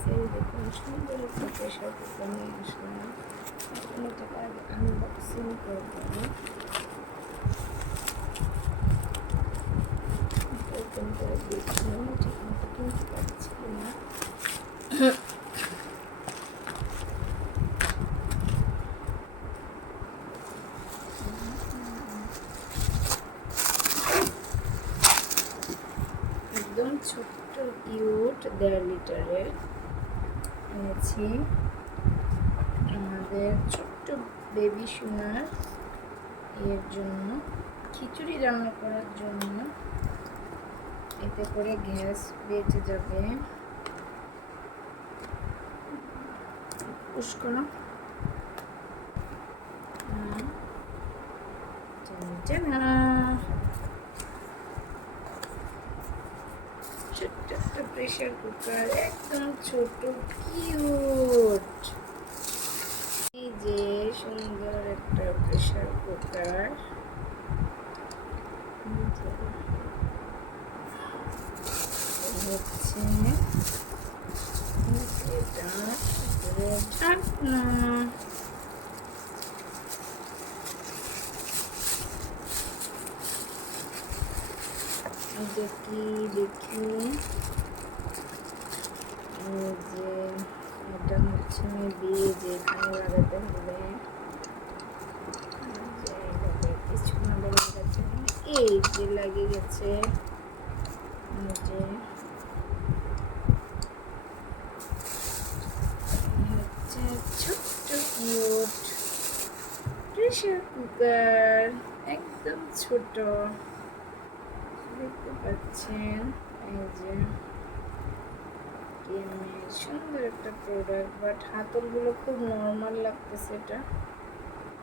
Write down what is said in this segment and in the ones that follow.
গেছে। দেখুন সুন্দর একটা প্রেশার কুকার নিয়ে আসলাম। এখন এটাকে আগে আনবক্সিং করবো। ওপেন করে দেখি ঠিক মতো কিনতে পারছি কিনা। একদম ছোট্ট কিউট 1.5 লিটারের এনেছি আমাদের ছোট্ট বেবি সোনার এর জন্য, খিচুড়ি রান্না করার জন্য। এতে করে গ্যাস বেঁচে যাবে। পুশ করো। ছোট্ট একটা প্রেশার কুকার, একদম ছোট কিউট। এই যে সুন্দর একটা প্রেশার কুকার। হচ্ছে এটা ঢাকনা। দেখি দেখি যে এটা হচ্ছে দিয়ে যে এখানে লাগাতে হবে, কিছু ভালো লাগাচ্ছে। এই যে লাগিয়ে গেছে, যে হচ্ছে ছোট্ট কিউট প্রেশার কুকার, একদম ছোট। দেখতে পাচ্ছেন এই যে সুন্দর একটা প্রোডাক্ট, বাট হাতলগুলো খুব নর্মাল লাগতেছে। এটা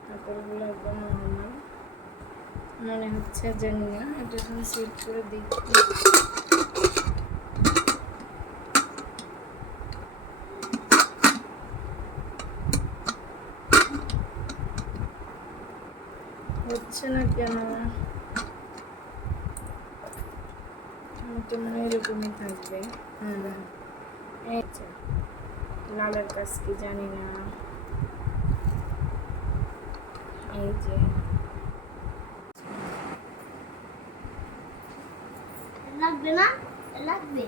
হাতলগুলো একদম নর্মাল মনে হচ্ছে, জানি না। এটা এখন সেট করে দেখি। হচ্ছে না কেন? মনে হয় এরকমই থাকবে। এই যে লালের কাজ কি জানি না। এই যে লাগবে না, লাগবে।